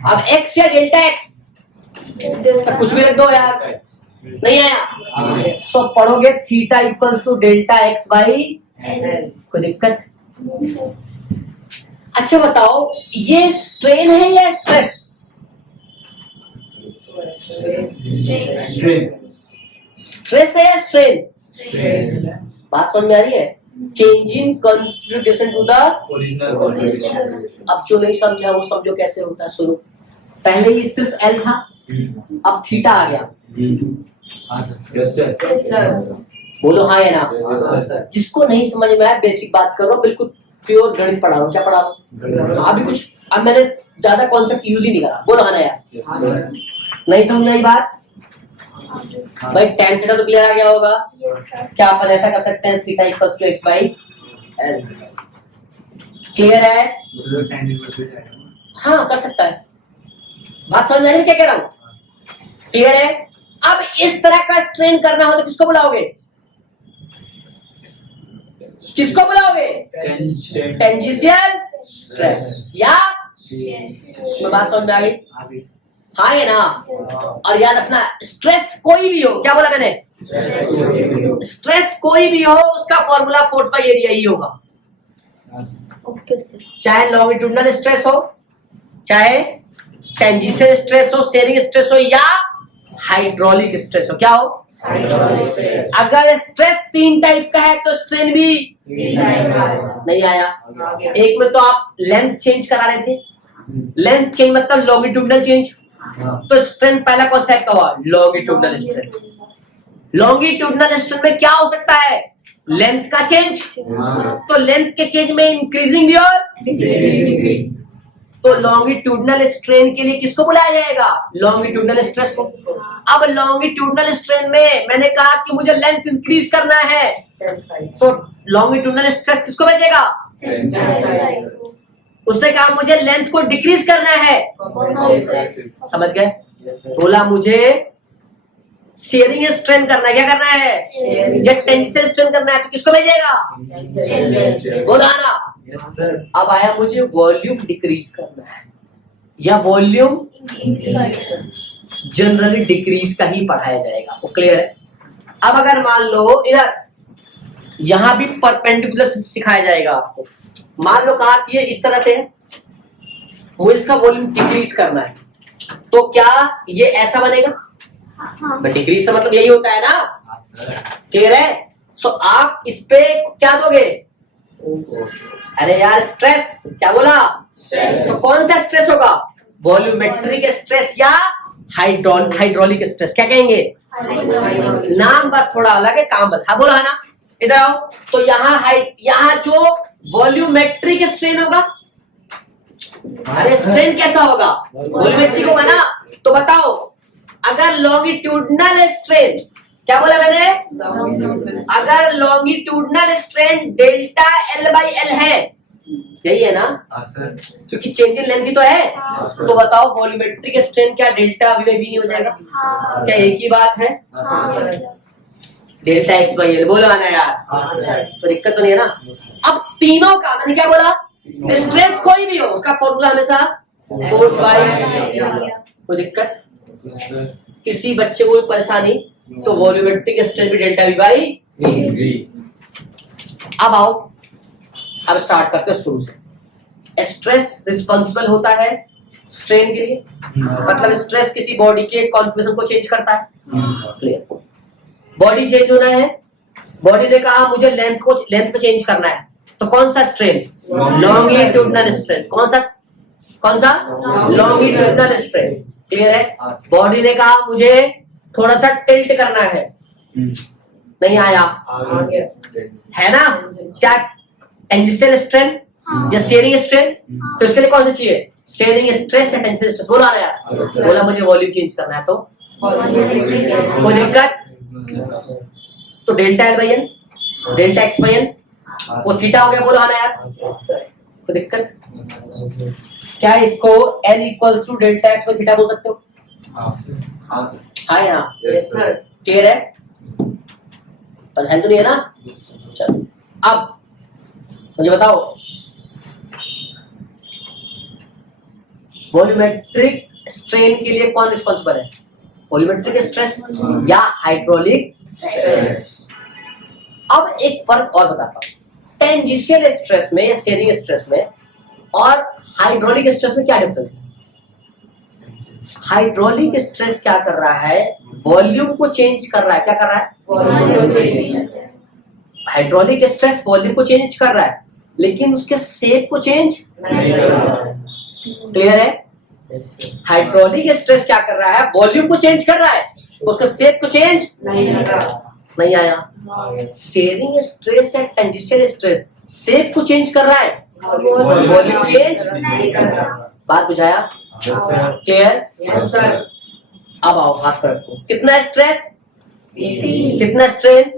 अब एक्स या डेल्टा एक्स, तो कुछ भी रख दो यार, नहीं आया, सो पढ़ोगे theta equals to delta x by l, कोई दिक्कत। अच्छा बताओ ये स्ट्रेन है या स्ट्रेस, स्ट्रेन। स्ट्रेस है या स्ट्रेन, स्ट्रेन। बात समझ में आ रही है, changing configuration to the, original. अब जो नहीं समझा वो समझो कैसे होता है, सुनो। पहले ये सिर्फ एल था, अब थीटा आ गया, हाँ सर। Yes sir. बोलो हाँ या ना। Yes sir. जिसको नहीं समझ में आया बेसिक बात कर रहा हूँ, बिल्कुल प्योर गणित पढ़ा रहा हूँ, क्या पढ़ा रहा हूँ अभी कुछ, अब मैंने ज्यादा कॉन्सेप्ट यूज ही नहीं करा, बोलो हाँ ना यार। Yes sir. नहीं समझ में आई बात, भाई टेन थीटा तो क्लियर आ गया होगा। क्या अपन ऐसा कर सकते हैं, theta equals to x by l, clear है। टेन इनवर्स हो जाएगा। हाँ कर सकता है। बात समझ में आ रही है क्या कह रहा हूं? क्लियर है? अब इस तरह का स्ट्रेन करना हो तो किसको बुलाओगे? किसको बुलाओगे? टेंजेंशियल स्ट्रेस या बात समझ में आ गई? हाँ है ना? और याद रखना स्ट्रेस कोई भी हो, क्या बोला मैंने? स्ट्रेस कोई भी हो उसका फॉर्मूला फोर्स बाय एरिया ही होगा। चाहे लॉन्गिट्यूडनल स्ट्रेस हो, चाहे टेंजेंशियल स्ट्रेस हो, शेयरिंग स्ट्रेस हो या हाइड्रोलिक स्ट्रेस हो। क्या हो? अगर स्ट्रेस 3 टाइप का है तो स्ट्रेन भी नहीं आया। एक में तो आप लेंथ चेंज करा रहे थे, लेंथ चेंज मतलब लॉन्गिट्यूडनल चेंज, तो स्ट्रेन पहला कौन सा टाइप का हुआ? Longitudinal strain. लॉन्गिट्यूडनल स्ट्रेन में क्या हो सकता है? लेंथ का चेंज, तो लेंथ के चेंज में इंक्रीजिंग भी और डिक्रीजिंग भी। तो लॉन्गिट्यूडनल स्ट्रेन के लिए किसको बुलाया जाएगा? लॉन्गिट्यूडनल स्ट्रेस को। अब लॉन्गिट्यूडनल स्ट्रेन में मैंने कहा कि मुझे लेंथ इंक्रीज करना है, तो लॉन्गिट्यूडनल स्ट्रेस किसको भेजेगा? उसने कहा मुझे लेंथ को डिक्रीज करना है, समझ गए? बोला मुझे शेयरिंग स्ट्रेन करना है, क्या करना है? या टेंजेंशियल स्ट्रेन करना है, तो किसको भेजेगा? बोला ना? अब आया मुझे वॉल्यूम डिक्रीज करना है या वॉल्यूम जनरली डिक्रीज का ही पढ़ाया जाएगा। वो क्लियर है? अब अगर मान लो इधर यहां भी परपेंडिकुलर सिखाया जाएगा आपको। मान लो कहा कि ये इस तरह से है, वो इसका वॉल्यूम डिक्रीज करना है, तो क्या ये ऐसा बनेगा? बट डिक्रीज का मतलब यही होता है ना? क्लियर है? सो आप इस पे क्या दोगे? अरे यार स्ट्रेस, क्या बोला? तो कौन सा स्ट्रेस होगा? वॉल्यूमेट्रिक स्ट्रेस या हाइड्रोलिक स्ट्रेस? क्या कहेंगे? नाम बस थोड़ा अलग है, काम बस। हाँ बोला है ना? इधर आओ। तो यहाँ जो वॉल्यूमेट्रिक स्ट्रेन होगा, अरे स्ट्रेन कैसा होगा? वॉल्यूमेट्रिक होगा ना? तो बताओ अगर लॉन्गिट्यूडनल स्ट्रेन, क्या बोला मैंने? अगर longitudinal strain delta L by L है, यही है ना? क्योंकि चेंज इन लेंथ ही तो है। तो बताओ वॉल्यूमेट्रिक स्ट्रेन क्या डेल्टा V बाई V नहीं हो जाएगा? क्या एक ही बात है? Delta X by L। बोलो ना यार, तो दिक्कत तो नहीं है ना? अब तीनों का मैंने क्या बोला? स्ट्रेस कोई भी हो उसका फॉर्मूला हमेशा फोर्स बाय। कोई दिक्कत? किसी बच्चे को कोई परेशानी तो वॉल्यूमेट्रिक स्ट्रेन भी डेल्टा V बाई V। अब आओ, अब स्टार्ट करते हैं शुरू से। स्ट्रेस रिस्पॉन्सिबल होता है स्ट्रेन के लिए, मतलब स्ट्रेस किसी बॉडी के कॉन्फिगरेशन को चेंज करता है। क्लियर? बॉडी चेंज होना है, बॉडी ने कहा मुझे लेंथ पे चेंज करना है, तो कौन सा स्ट्रेन? Longitudinal strain. कौन सा? Longitudinal strain. क्लियर है? बॉडी ने कहा मुझे थोड़ा सा टिल्ट करना है, नहीं आया, है ना? क्या टेंजेंशियल स्ट्रेन या शेयरिंग स्ट्रेन? तो इसके लिए कौन सा चाहिए? शेयरिंग स्ट्रेस या टेंजेंशियल स्ट्रेस? बोला ना यार? बोला मुझे वॉल्यूम चेंज करना है, तो कोई दिक्कत? तो delta L by L, delta X by L, वो थीटा हो गया। बोलो हाँ ना यार? कोई दिक्कत? क्या इसको L equals to delta X by theta बोल सकते हो? हाँ यहाँ? क्लियर है? परेशानी तो नहीं है ना? चलो अब मुझे बताओ वॉल्यूमेट्रिक स्ट्रेन के लिए कौन रिस्पॉन्सिबल है? वॉल्यूमेट्रिक स्ट्रेस या हाइड्रोलिक स्ट्रेस? अब एक फर्क और बताता हूं, टेंजेंशियल स्ट्रेस में या शेयरिंग स्ट्रेस में और हाइड्रोलिक स्ट्रेस में क्या डिफरेंस है? हाइड्रोलिक स्ट्रेस क्या कर रहा है? वॉल्यूम को चेंज कर रहा है। क्या कर रहा है? हाइड्रोलिक स्ट्रेस वॉल्यूम को चेंज कर रहा है, लेकिन उसके शेप को चेंज नहीं कर रहा है। क्लियर है? हाइड्रोलिक स्ट्रेस क्या कर रहा है? वॉल्यूम को चेंज कर रहा है, उसका शेप को चेंज नहीं कर रहा। नहीं आया? शेयरिंग स्ट्रेस या टेंजेंशियल स्ट्रेस शेप को चेंज कर रहा है, वॉल्यूम चेंज नहीं कर रहा। बात बुझाया? क्लियर? Yes sir. अब आओ हाथ पर रखो। कितना स्ट्रेस? कितना strain?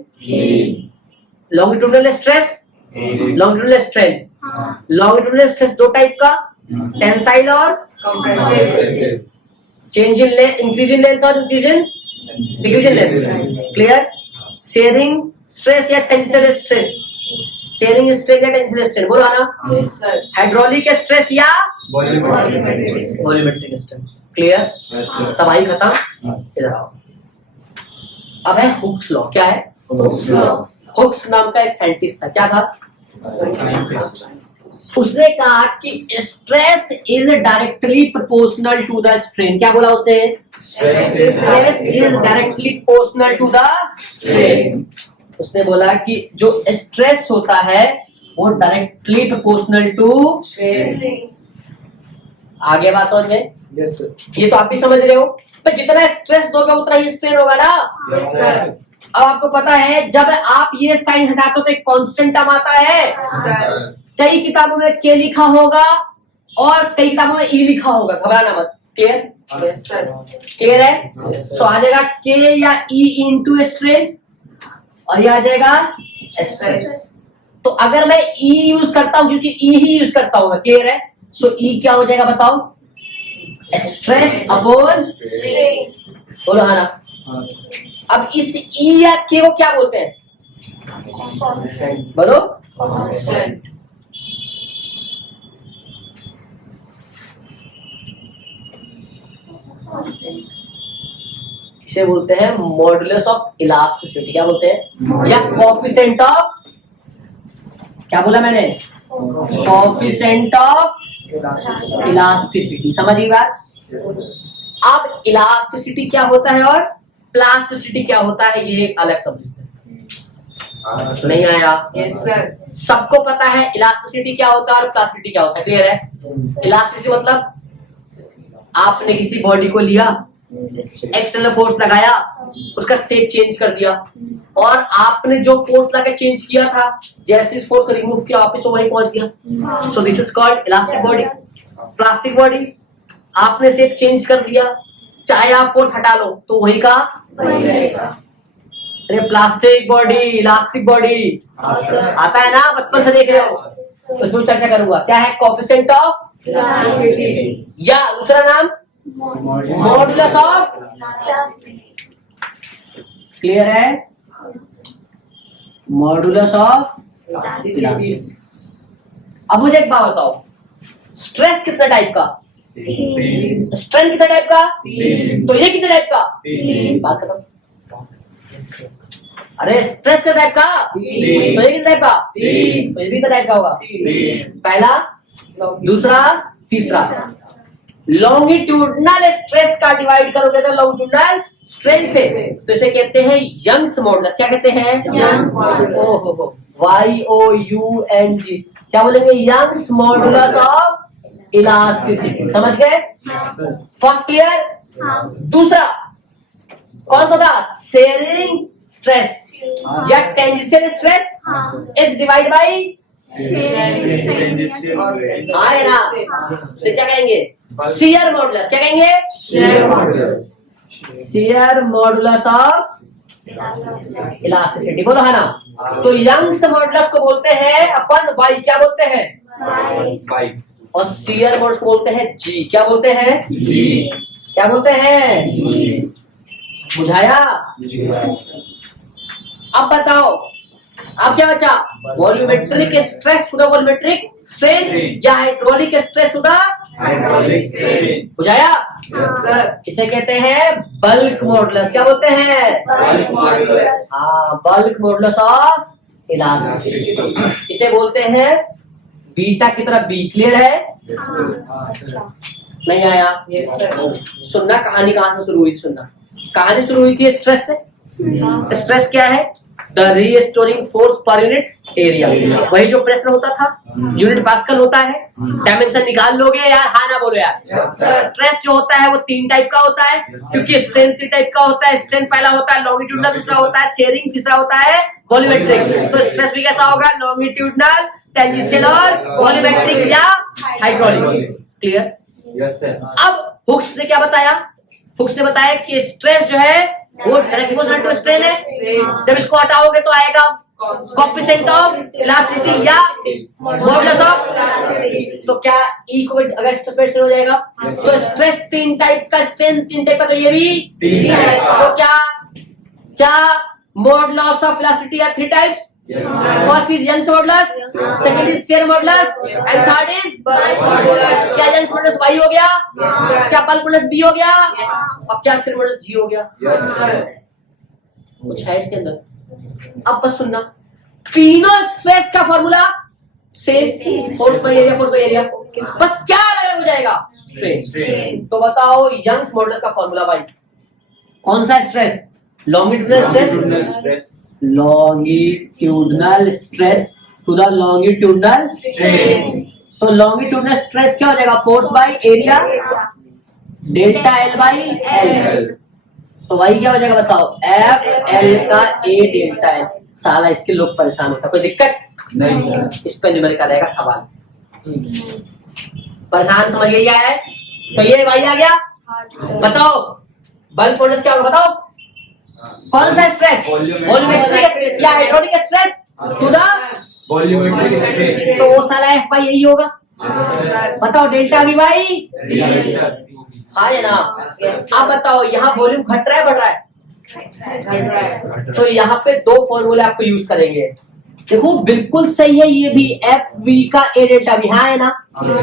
Longitudinal stress, longitudinal strain. Longitudinal stress दो टाइप का, टेंसाइल और Compressive. Change in length, increase in length और decrease in length. Clear? Shearing stress या टेंसिल स्ट्रेस? शेयरिंग स्ट्रेस या टेंसिल स्ट्रेस बोलो ना। Yes, sir. हाइड्रोलिक स्ट्रेस या Volumetric. Volumetric stress. Clear? Yes, sir. तबाही खत्म। इधर आओ। अब है हुक्स लॉ। क्या है? Hooke's law. हुक्स नाम का एक साइंटिस्ट था। क्या था? Scientist. उसने कहा कि stress is directly proportional to the strain. क्या बोला उसने? Stress is stress is directly proportional to the strain. उसने बोला कि जो स्ट्रेस होता है वो डायरेक्टली प्रोपोर्शनल टू। Strain. आगे बात समझ में? Yes, sir. ये तो आप भी समझ रहे हो। पर जितना स्ट्रेस दोगे उतना ही स्ट्रेन होगा ना। Yes, sir. अब आपको पता है जब आप ये साइन हटाते हो तो एक कांस्टेंट टर्म आता है। Sir. कई किताबों में के लिखा होगा और कई किताबों में ई लिखा होगा। घबराना मत। क्लियर? Yes, sir. क्लियर है? तो आ जाएगा के या ई इंटू स्ट्रेन और ये आ जाएगा स्ट्रेस। तो अगर मैं ई यूज करता हूं क्योंकि ई ही यूज करता हूं मैं। क्लियर है? सो ई क्या हो जाएगा बताओ? Stress upon. Strain. बोलो हाँ ना। अब इस ई या के को क्या बोलते हैं? बोलो। Constant. इसे बोलते हैं मॉडुलस ऑफ इलास्टिसिटी। क्या बोलते हैं? या कोफिशिएंट ऑफ। क्या बोला मैंने? Coefficient of elasticity. समझिए बात? अब इलास्टिसिटी क्या होता है और प्लास्टिसिटी क्या होता है ये एक अलग सब्जेक्ट है। नहीं आया? Yes, sir. सबको पता है इलास्टिसिटी क्या होता है और प्लास्टिसिटी क्या होता है। क्लियर है? इलास्टिसिटी मतलब आपने किसी बॉडी को लिया, एक्सटर्नल फोर्स लगाया, उसका शेप चेंज कर दिया और आपने जो फोर्स लगा चेंज किया था जैसे इस फोर्स को रिमूव किया वापस वो वहीं पहुंच गया। So this is called elastic body. Plastic body आपने शेप चेंज कर दिया, चाहे आप फोर्स हटा लो तो वही का। अरे प्लास्टिक बॉडी, इलास्टिक बॉडी आता है ना, बचपन से देख रहे हो। उसमें चर्चा करूंगा। क्या है? Coefficient of Elasticity. या दूसरा नाम मॉडुलस ऑफ। क्लियर है? Modulus of Elasticity. अब मुझे एक बात बताओ, स्ट्रेस कितने टाइप का? तीन. स्ट्रेन कितने टाइप का? तीन. तो ये कितने टाइप का? तीन. बात खत्म। अरे स्ट्रेस कितने टाइप का? तीन. तो ये कितने टाइप का? तीन. तो ये भी कितने टाइप का होगा? तीन. पहला, दूसरा, तीसरा। लॉन्गिट्यूडनल स्ट्रेस का डिवाइड करोगे तो लॉन्गिट्यूडनल स्ट्रेन से तो इसे कहते हैं यंग्स मॉडुलस। क्या कहते हैं? Young's modulus. ओहो, YOUNG। क्या बोलेंगे? Young's modulus of elasticity. समझ गए? First clear? दूसरा कौन सा था? शेयरिंग स्ट्रेस या tangential stress is divide by. आए ना? से क्या कहेंगे? Shear modulus. क्या कहेंगे? Shear modulus. Shear modulus of elasticity. बोलो है ना? तो यंग्स मॉडुलस को बोलते हैं अपन वाई। क्या बोलते हैं? By. और शियर मॉडुलस को बोलते हैं जी। क्या बोलते हैं? G. क्या बोलते हैं? बुझाया? अब बताओ, अब क्या बचा? Volumetric stress to the volumetric strain या hydraulic stress to the. Hydraulic strain. बुझाया? Yes, sir. इसे कहते हैं बल्क मॉडुलस। क्या बोलते हैं? Bulk modulus. हाँ, बल्क मॉडुलस ऑफ इलास्टिसिटी। इसे बोलते हैं बीटा की तरह बी। क्लियर है? नहीं आया? Yes, sir. सुनना, कहानी कहां से शुरू हुई थी? सुनना, कहानी शुरू हुई थी स्ट्रेस से। स्ट्रेस क्या है? The restoring force per unit area. वही जो प्रेशर होता था, यूनिट पास्कल होता है। डायमेंशन निकाल लोगे यार? हाँ ना बोलो यार। Yes, sir. स्ट्रेस जो होता है वो तीन टाइप का होता है। Yes, sir. क्योंकि स्ट्रेन तीन टाइप का होता है। स्ट्रेन पहला होता है लॉन्गिट्यूडनल, दूसरा होता है शेयरिंग, तीसरा होता है वॉल्यूमेट्रिक। तो स्ट्रेस भी कैसा होगा? लॉन्गिट्यूडनल, टेंजेंशियल और वॉल्यूमेट्रिक या हाइड्रोलिक। क्लियर? Yes, sir. अब हुक्स ने क्या बताया? हुक्स ने बताया कि स्ट्रेस जो है वो डायरेक्ट प्रोपोर्शनल टू स्ट्रेन है। जब इसको हटाओगे तो आएगा कोएफिशिएंट ऑफ इलास्टिसिटी या मॉडुलस ऑफ इलास्टिसिटी। तो क्या ई को अगर स्ट्रेस हो जाएगा Yes, तो sir. स्ट्रेस तीन टाइप का, स्ट्रेन तीन टाइप का, तो ये भी तीन टाइप का। तो क्या modulus of elasticity are three types. Yes, sir. First is Young's modulus, Yes, second is shear modulus Yes, and sir. Third is Bulk modulus। क्या यंग्स मॉडुलस वाई हो गया, Yes, sir। क्या बल्क मॉडुलस बी हो गया, Yes। और क्या share modulus जी हो गया। Yes, sir. कुछ है इसके अंदर, अब बस सुनना। तीनों स्ट्रेस का formula same, force by area, force by area, बस क्या अलग हो जाएगा, स्ट्रेस। Strain। तो बताओ यंग्स मॉडुलस का फॉर्मूला भाई, कौन सा stress, longitudinal stress, Longitudinal stress। Longitudinal stress to the longitudinal Strain। तो लॉन्गिट्यूडनल स्ट्रेस क्या हो जाएगा, force by area delta L by L. तो वही क्या हो जाएगा बताओ, एफ एल का ए डेल्टा एल। साला इसके लोग परेशान होता, कोई दिक्कत नहीं सर। इस पे न्यूमेरिकल रहेगा सवाल, परेशान समझ गई क्या है। तो ये भाई आ गया, बताओ बल्क मॉडुलस क्या होगा, बताओ कौन सा स्ट्रेस, वॉल्यूमेट्रिक स्ट्रेस या hydraulic stress to the, Volumetric stress। तो वो साला एफ बाई यही होगा। Yes, sir। बताओ डेल्टा वी बाई, Delta। हाँ है ना। अब बताओ यहाँ वॉल्यूम घट रहा है बढ़ रहा है, तो यहाँ पे दो फॉर्मूले आपको यूज करेंगे। देखो बिल्कुल सही है, ये भी एफ वी का ए डेल्टा वी, हाँ है ना,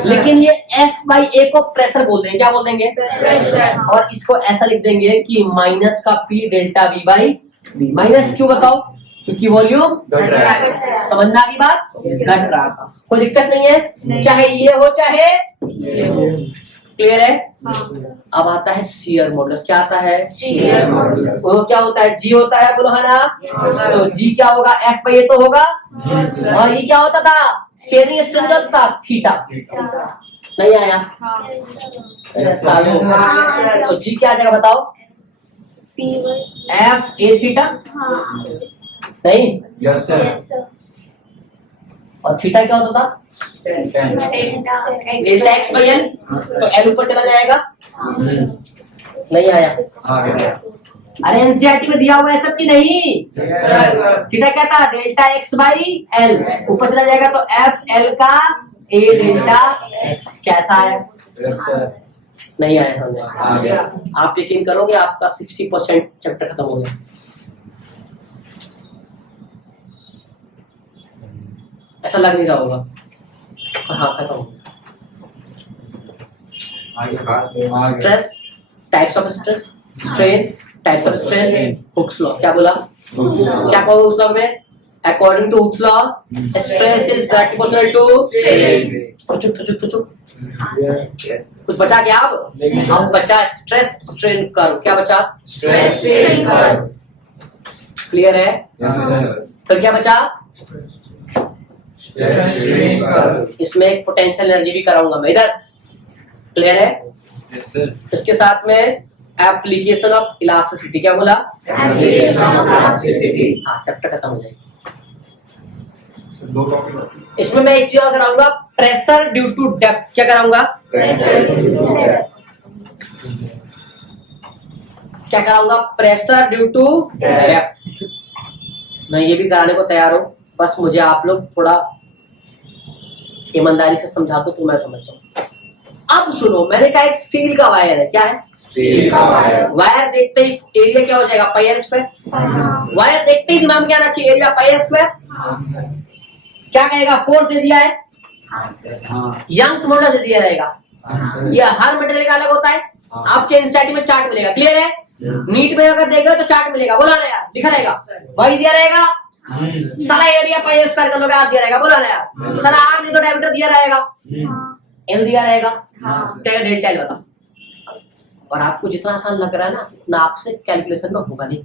लेकिन ये एफ बाई ए को प्रेशर बोल देंगे, क्या बोल देंगे, Pressure। और इसको ऐसा लिख देंगे कि माइनस का P delta V by V. Minus क्यों बताओ, क्योंकि वॉल्यूम घट रहा है। समझना की बात, Yes, घट रहा था, कोई दिक्कत नहीं है, नहीं। चाहे ये हो चाहे, ये क्लियर है। हाँ। अब आता है शियर मॉडुलस, क्या आता है, Shear modulus। वो क्या होता है, जी होता है, बोलो है ना। Yes, sir। तो जी क्या होगा, एफ बाई ए तो होगा, Yes, sir। और ये क्या होता था, शेयरिंग स्ट्रेंथ होता था थीटा। नहीं आया, अरे Yes, sir। सालो। Yes, sir। तो जी क्या आ जाएगा बताओ, एफ ए थीटा, नहीं, Yes, sir। और थीटा क्या होता था, डेल्टा एक्स बाई एल, तो एल ऊपर चला जाएगा। नहीं आया, आ गया। अरे एनसीईआरटी में दिया हुआ है सब की नहीं। Yes, sir। थीटा क्या था, डेल्टा एक्स बाई एल, ऊपर चला जाएगा तो एफ एल का ए डेल्टा एक्स। कैसा है, Yes, sir। नहीं आया समझ आ गया। आप यकीन करोगे आपका 60% चैप्टर खत्म हो गया। ऐसा लग नहीं रहा होगा, हाँ खत्म हो गया। आ गया। Stress, types of stress, strain, types of strain, Hooke's law क्या बोला, क्या कहो उस लॉ में, according to Hooke's law stress is directly proportional to, तो चुप कुछ बचा क्या, अब बचा स्ट्रेस स्ट्रेन कर्व, क्या बचा, Stress strain curve। क्लियर है। Yes, sir। फिर क्या बचा, Stress strain curve। इसमें एक पोटेंशियल एनर्जी भी कराऊंगा मैं इधर, क्लियर है। Yes, sir। इसके साथ में एप्लीकेशन ऑफ इलास्टिसिटी, क्या बोला, Application of elasticity। हाँ चैप्टर खत्म हो जाएगा। Sir, दो टॉपिक। इसमें मैं एक चीज और कराऊंगा, प्रेशर ड्यू टू डेप्थ, क्या कराऊंगा, Pressure due to depth। क्या कराऊंगा, प्रेशर ड्यू टू डेप्थ। मैं ये भी कराने को तैयार हूं, बस मुझे आप लोग थोड़ा ईमानदारी से समझा दो तो मैं समझ जाऊं। अब सुनो, मैंने कहा एक स्टील का वायर है, क्या है, Steel का wire। वायर देखते ही एरिया क्या हो जाएगा, पाई आर स्क्वायर। वायर देखते ही दिमाग में क्या आना चाहिए, एरिया पाई आर स्क्वायर। क्या कहेगा, फोर्स दे दिया है, हाँ। यंग्स मॉडुलस दे दिया रहेगा। ये हर मटेरियल का अलग होता है, आपके एनसीईआरटी में चार्ट मिलेगा, क्लियर है। नीट में अगर देगा तो चार्ट मिलेगा, बोला ना यार, लिखा रहेगा, वही दिया रहेगा। साला एरिया पाई आर स्क्वायर का लोग आर दिया रहेगा, बोला ना यार, साला आर नहीं तो डायमीटर दिया रहेगा, एल दिया रहेगा, क्या डेल्टा एल बता। और आपको जितना आसान लग रहा है ना, उतना आपसे कैलकुलेशन में होगा नहीं,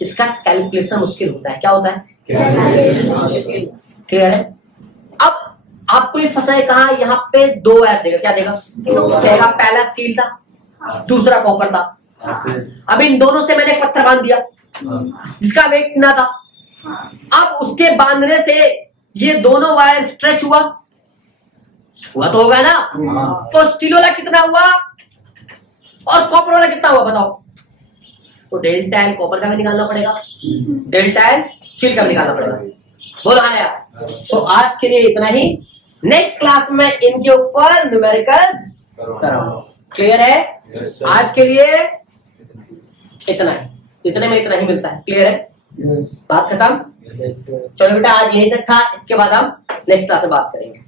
इसका कैलकुलेशन मुश्किल होता है। क्या होता है, क्लियर है। अब आपको ये फंसा है कहा, यहाँ पे दो वायर देगा, क्या देगा, कहेगा पहला स्टील था, दूसरा कॉपर था। अब इन दोनों से मैंने एक पत्थर बांध दिया जिसका वेट ना था। अब उसके बांधने से ये दोनों वायर स्ट्रेच हुआ तो होगा ना। तो स्टील वाला कितना हुआ और कॉपर वाला कितना हुआ बताओ। तो डेल्टा एल कॉपर का भी निकालना पड़ेगा, डेल्टा एल स्टील का भी निकालना पड़ेगा। बोलो हाँ यार। सो आज के लिए इतना ही, नेक्स्ट क्लास में इनके ऊपर न्यूमेरिकल्स कराऊंगा। क्लियर है? Yes, sir. आज के लिए इतना ही, इतने में इतना ही मिलता है। क्लियर है? बात खत्म। चलो बेटा आज यहीं तक था, इसके बाद हम नेक्स्ट क्लास में बात करेंगे।